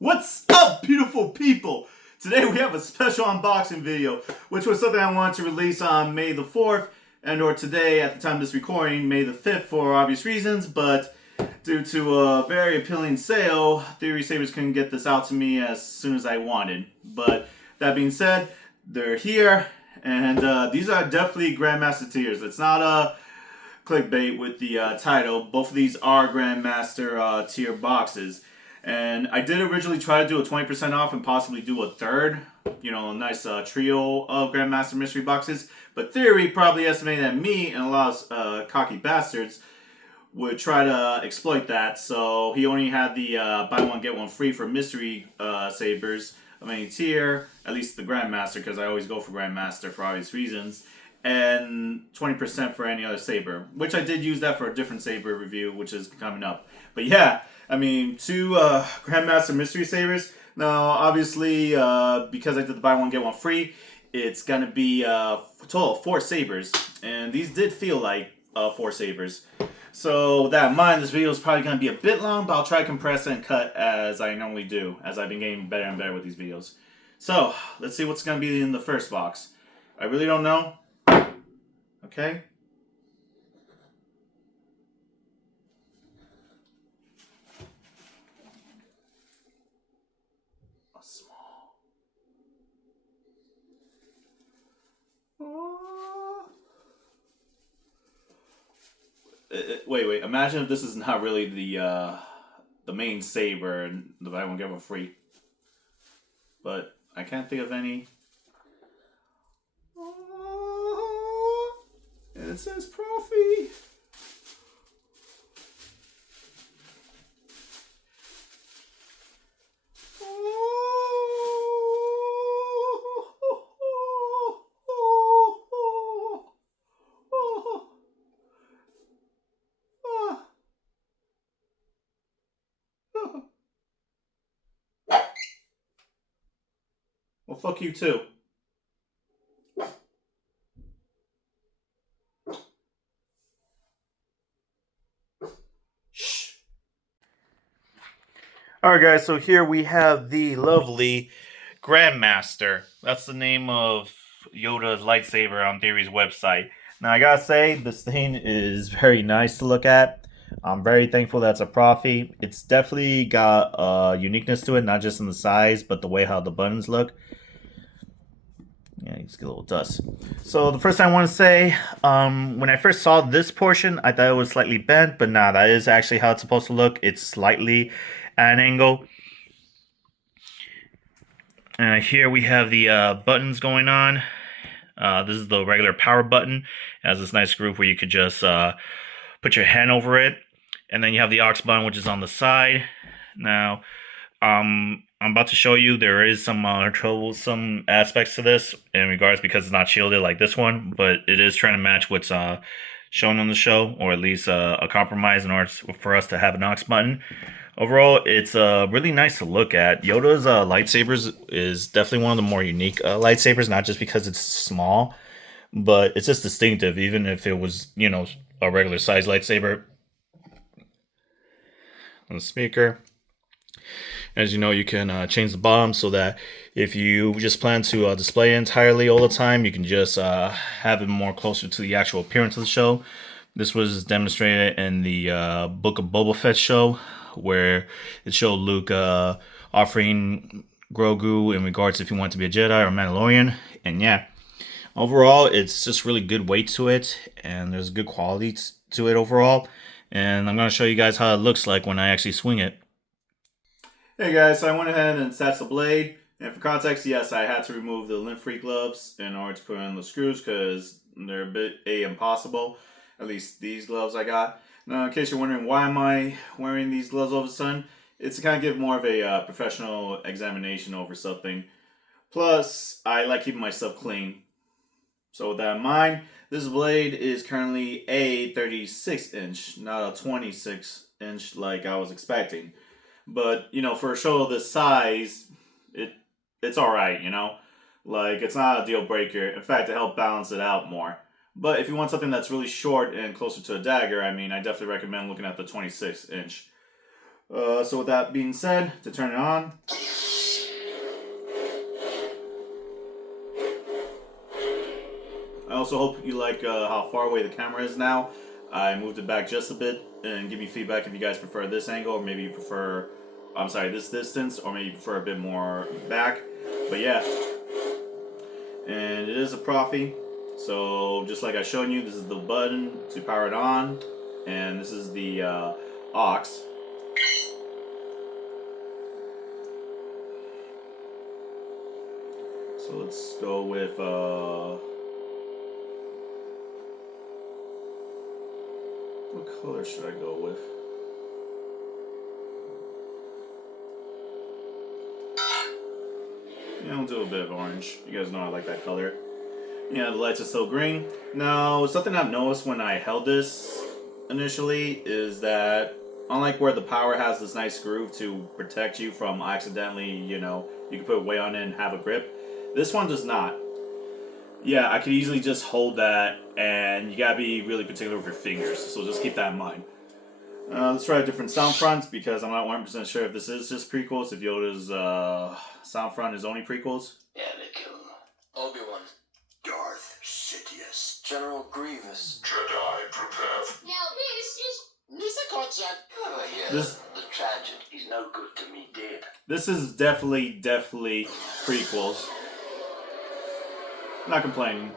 What's up, beautiful people? Today we have a special unboxing video, which was something I wanted to release on May the 4th, and or today at the time of this recording, May the 5th, for obvious reasons, but due to a very appealing sale, Theory Sabers couldn't get this out to me as soon as I wanted. But that being said, they're here, and these are definitely Grandmaster tiers. It's not a clickbait with the title. Both of these are Grandmaster tier boxes. And I did originally try to do a 20% off and possibly do a third, a nice trio of Grandmaster Mystery Boxes. But Theory probably estimated that me and a lot of cocky bastards would try to exploit that. So he only had the buy one, get one free for Mystery Sabers of any tier, at least the Grandmaster, because I always go for Grandmaster for obvious reasons. And 20% for any other saber, which I did use that for a different saber review, which is coming up. But yeah, I mean, two Grandmaster Mystery Sabers. Now, obviously, because I did the buy one, get one free, it's going to be a total of 4 sabers. And these did feel like 4 sabers. So with that in mind, this video is probably going to be a bit long, but I'll try to compress and cut as I normally do, as I've been getting better and better with these videos. So, let's see what's going to be in the first box. I really don't know. Okay? Small. Wait. Imagine if this is not really the main saber and the buy one get one free. But I can't think of any. And it says Profi. Well, fuck you too. Shh. Alright guys, so here we have the lovely Grandmaster. That's the name of Yoda's lightsaber on Theory's website. Now I gotta say, this thing is very nice to look at. I'm very thankful that's a Profi. It's definitely got a uniqueness to it, not just in the size, but the way how the buttons look. Yeah, you just get a little dust. So the first thing I want to say, when I first saw this portion, I thought it was slightly bent, but nah, that is actually how it's supposed to look. It's slightly at an angle. Here we have the buttons going on. This is the regular power button. It has this nice groove where you could just put your hand over it. And then you have the aux button, which is on the side. Now, I'm about to show you there is some troublesome aspects to this in regards because it's not shielded like this one, but it is trying to match what's shown on the show, or at least a compromise in order for us to have an aux button. Overall, it's really nice to look at. Yoda's lightsabers is definitely one of the more unique lightsabers, not just because it's small, but it's just distinctive, even if it was, a regular size lightsaber. On the speaker. As you know, you can change the bottom so that if you just plan to display it entirely all the time, you can just have it more closer to the actual appearance of the show. This was demonstrated in the Book of Boba Fett show, where it showed Luke offering Grogu in regards if he wanted to be a Jedi or a Mandalorian. And yeah, overall, it's just really good weight to it, and there's good quality to it overall. And I'm going to show you guys how it looks like when I actually swing it. Hey guys, so I went ahead and attached the blade. And for context, yes, I had to remove the lint-free gloves in order to put in the screws because they're a bit impossible. At least these gloves I got. Now, in case you're wondering why am I wearing these gloves all of a sudden, it's to kind of give more of a professional examination over something. Plus, I like keeping myself clean. So with that in mind, this blade is currently a 36 inch, not a 26 inch like I was expecting. But, for a show of this size, it's alright, Like, it's not a deal breaker. In fact, it helped balance it out more. But if you want something that's really short and closer to a dagger, I mean, I definitely recommend looking at the 26 inch. So with that being said, to turn it on. I also hope you like how far away the camera is now. I moved it back just a bit, and give me feedback if you guys prefer this angle, or maybe you prefer, this distance, or maybe you prefer a bit more back. But yeah, and it is a Profi. So just like I showed you, this is the button to power it on, and this is the aux. So let's go with what color should I go with? Yeah, we'll do a bit of orange. You guys know I like that color. Yeah, the lights are still green. Now, something I've noticed when I held this initially is that unlike where the power has this nice groove to protect you from accidentally, you can put weight on it and have a grip, this one does not. Yeah, I could easily just hold that, and you gotta be really particular with your fingers, so just keep that in mind. Let's try different sound fronts, because I'm not 100% sure if this is just prequels, if Yoda's sound front is only prequels. Anakin. Obi-Wan. Darth Sidious. General Grievous. Jedi, prepare. Now this is Over here. This- The tragedy. He's no good to me, dead. This is definitely prequels. Not complaining.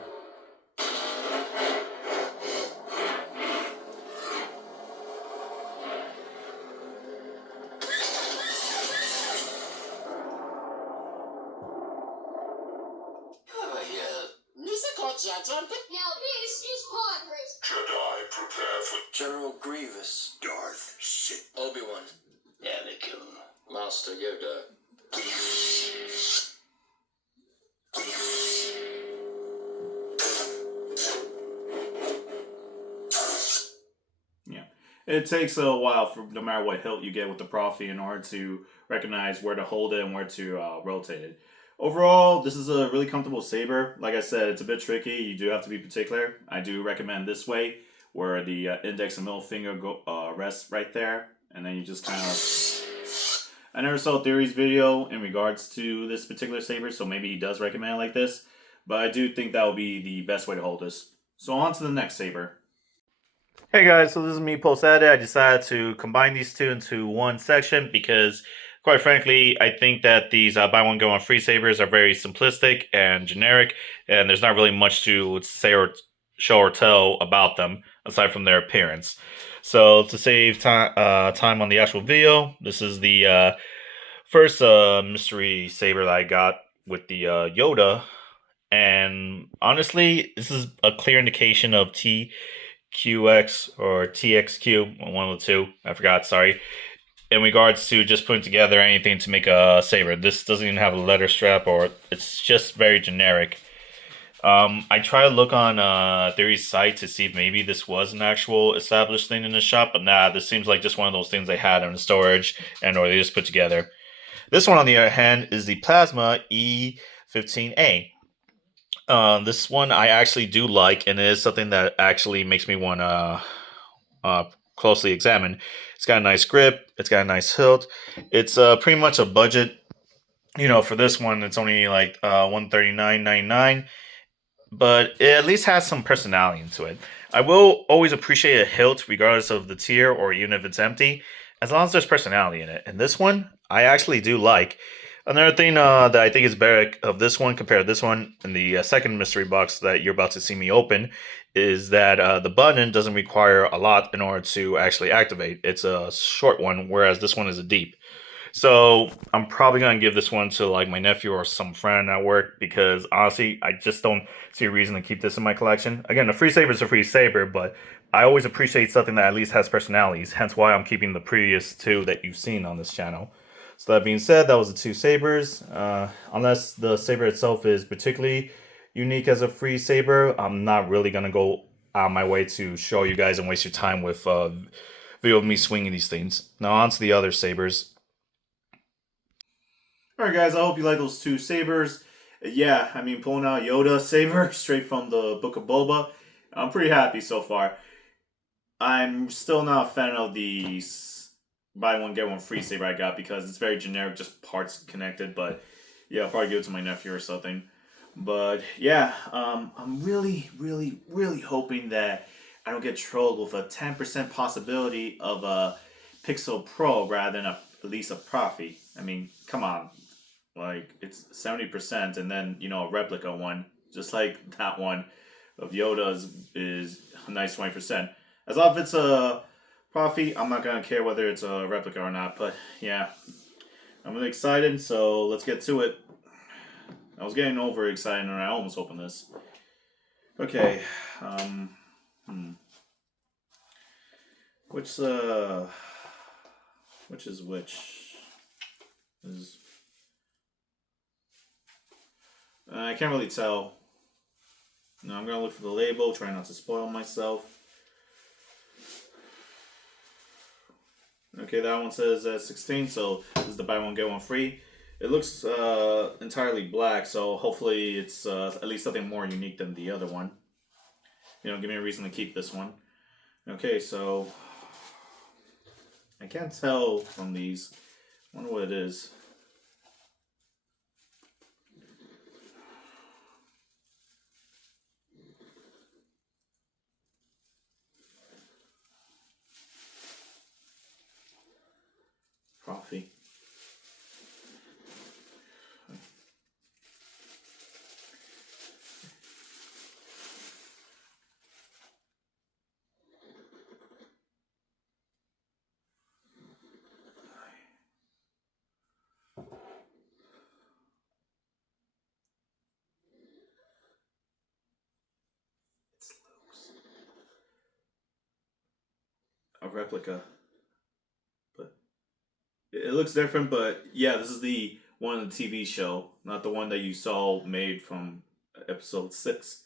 Over here. now this is progress. Jedi, prepare for General Grievous. Darth Sidious. Obi-Wan. Anakin. Master Yoda. Yeah. It takes a while for no matter what hilt you get with the Profi in order to recognize where to hold it and where to rotate it. Overall, this is a really comfortable saber. Like I said, it's a bit tricky. You do have to be particular. I do recommend this way, where the index and middle finger rests right there, and then you just kind of... I never saw Theory's video in regards to this particular saber, so maybe he does recommend it like this, but I do think that will be the best way to hold this. So on to the next saber. Hey guys, so this is me post-edit. I decided to combine these two into one section because, quite frankly, I think that these buy one get one free sabers are very simplistic and generic, and there's not really much to say or show or tell about them aside from their appearance. So to save time on the actual video, this is the first mystery saber that I got with the Yoda, and honestly, this is a clear indication of TQX or TXQ, one of the two, I forgot, sorry, in regards to just putting together anything to make a saber. This doesn't even have a leather strap, or it's just very generic. I tried to look on Theory's site to see if maybe this was an actual established thing in the shop, but nah, this seems like just one of those things they had in the storage and or they just put together. This one, on the other hand, is the Plasma E15A. This one I actually do like, and it is something that actually makes me want to closely examine. It's got a nice grip. It's got a nice hilt. It's pretty much a budget. For this one, it's only like $139.99, but it at least has some personality into it. I will always appreciate a hilt, regardless of the tier or even if it's empty, as long as there's personality in it. And this one, I actually do like. Another thing that I think is better of this one compared to this one in the second mystery box that you're about to see me open is that the button doesn't require a lot in order to actually activate. It's a short one, whereas this one is a deep. So I'm probably going to give this one to like my nephew or some friend at work, because honestly, I just don't see a reason to keep this in my collection. Again, a free saber is a free saber, but I always appreciate something that at least has personalities, hence why I'm keeping the previous two that you've seen on this channel. So that being said, that was the two sabers. Unless the saber itself is particularly unique as a free saber, I'm not really going to go out of my way to show you guys and waste your time with video of me swinging these things. Now on to the other sabers. Alright guys, I hope you like those two sabers. Yeah, I mean, pulling out Yoda saber straight from the Book of Boba, I'm pretty happy so far. I'm still not a fan of the buy one get one free saber I got because it's very generic, just parts connected. But yeah, I'll probably give it to my nephew or something. But yeah, I'm really, really, really hoping that I don't get trolled with a 10% possibility of a Pixel Pro rather than at least a Profi. I mean, come on, like it's 70%, and then a replica one, just like that one of Yoda's is a nice 20%. As long as it's a Profi, I'm not gonna care whether it's a replica or not. But yeah, I'm really excited. So let's get to it. I was getting over excited and I almost opened this. Okay. Which is which? Is I can't really tell. No, I'm gonna look for the label, try not to spoil myself. Okay, that one says 16, so this is the buy one get one free. It looks entirely black, so hopefully it's at least something more unique than the other one. Give me a reason to keep this one. Okay, so I can't tell from these. I wonder what it is. Coffee. A replica, but it looks different. But yeah, this is the one in the TV show, not the one that you saw made from episode 6.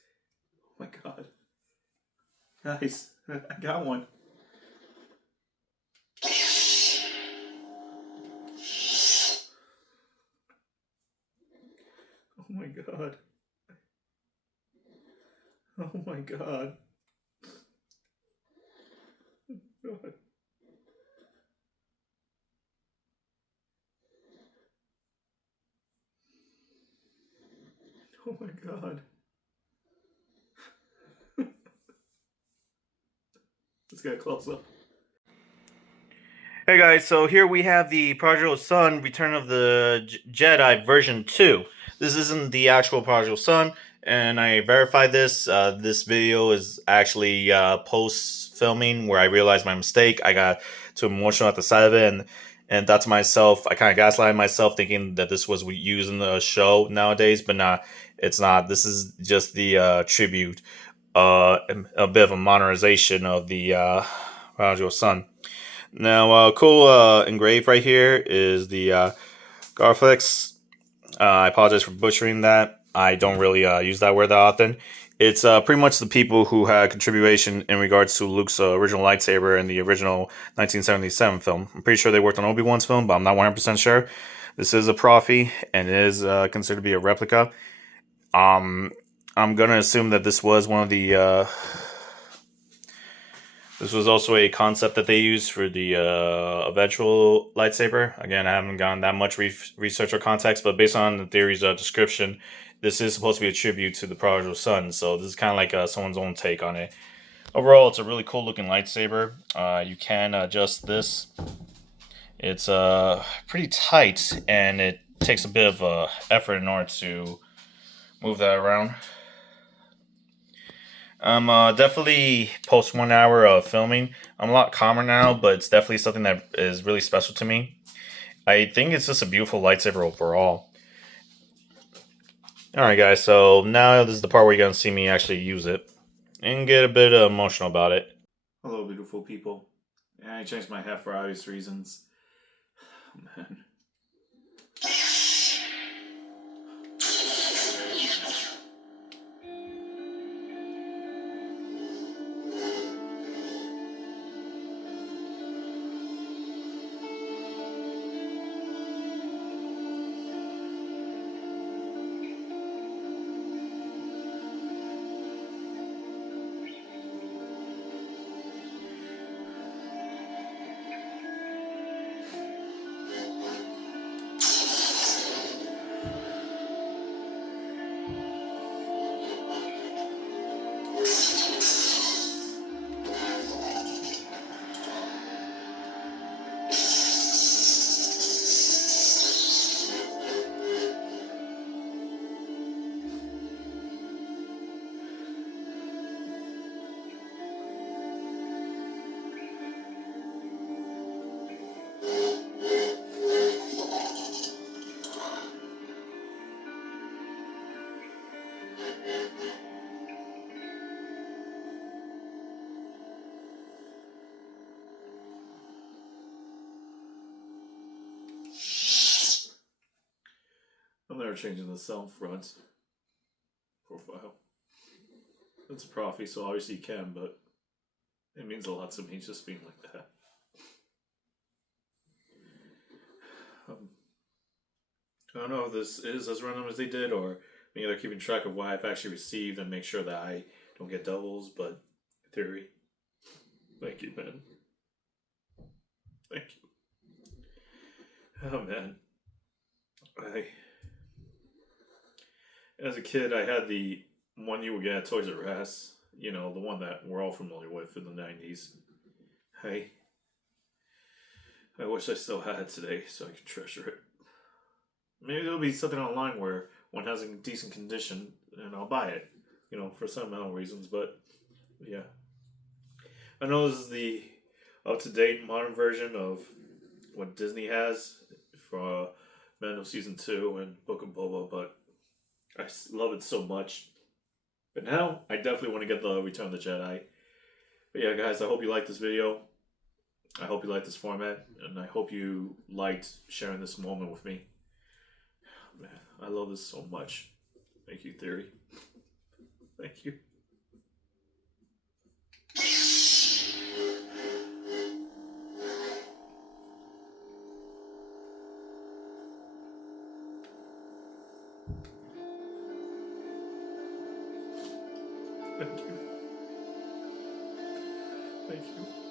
Oh my god, guys, I got one. Oh my god. Oh my god. God. Oh my god. Let's get a close up. Hey guys, so here we have the Prodigal Son Return of the Jedi version 2. This isn't the actual Prodigal Son, and I verified this. This video is actually post filming where I realized my mistake. I got too emotional at the side of it, and thought to myself, I kind of gaslighted myself thinking that this was used in the show nowadays, but nah, it's not. This is just the tribute, a bit of a modernization of the Prodigal Son. Now, cool engraved right here is the Garflex. I apologize for butchering that. I don't really use that word that often. It's pretty much the people who had contribution in regards to Luke's original lightsaber in the original 1977 film. I'm pretty sure they worked on Obi-Wan's film, but I'm not 100% sure. This is a Profi, and it is considered to be a replica. I'm going to assume that this was one of the... This was also a concept that they used for the eventual lightsaber. Again, I haven't gotten that much research or context, but based on the theory's description, this is supposed to be a tribute to the Prodigal Son. So this is kind of like someone's own take on it. Overall, it's a really cool looking lightsaber. You can adjust this. It's pretty tight, and it takes a bit of effort in order to move that around. I'm definitely post 1 hour of filming. I'm a lot calmer now, but it's definitely something that is really special to me. I think it's just a beautiful lightsaber overall. Alright guys, so now this is the part where you're going to see me actually use it and get a bit emotional about it. Hello beautiful people. Yeah, I changed my hat for obvious reasons. Oh, man. never changing the self front profile. It's a prophecy, so obviously you can, but it means a lot to me just being like that. I don't know if this is as random as they did, or maybe they're keeping track of what I've actually received and make sure that I don't get doubles, but Theory. Thank you, man. Thank you. Oh, man. As a kid, I had the one you would get at Toys R Us. You know, the one that we're all familiar with in the 90s. I wish I still had it today so I could treasure it. Maybe there'll be something online where one has in decent condition and I'll buy it. You know, for sentimental reasons, but yeah. I know this is the up-to-date modern version of what Disney has for Mando Season 2 and Book of Boba, but I love it so much. But now, I definitely want to get the Return of the Jedi. But yeah, guys, I hope you liked this video. I hope you liked this format, and I hope you liked sharing this moment with me. Man, I love this so much. Thank you, Theory. Thank you. Thank you. Thank you.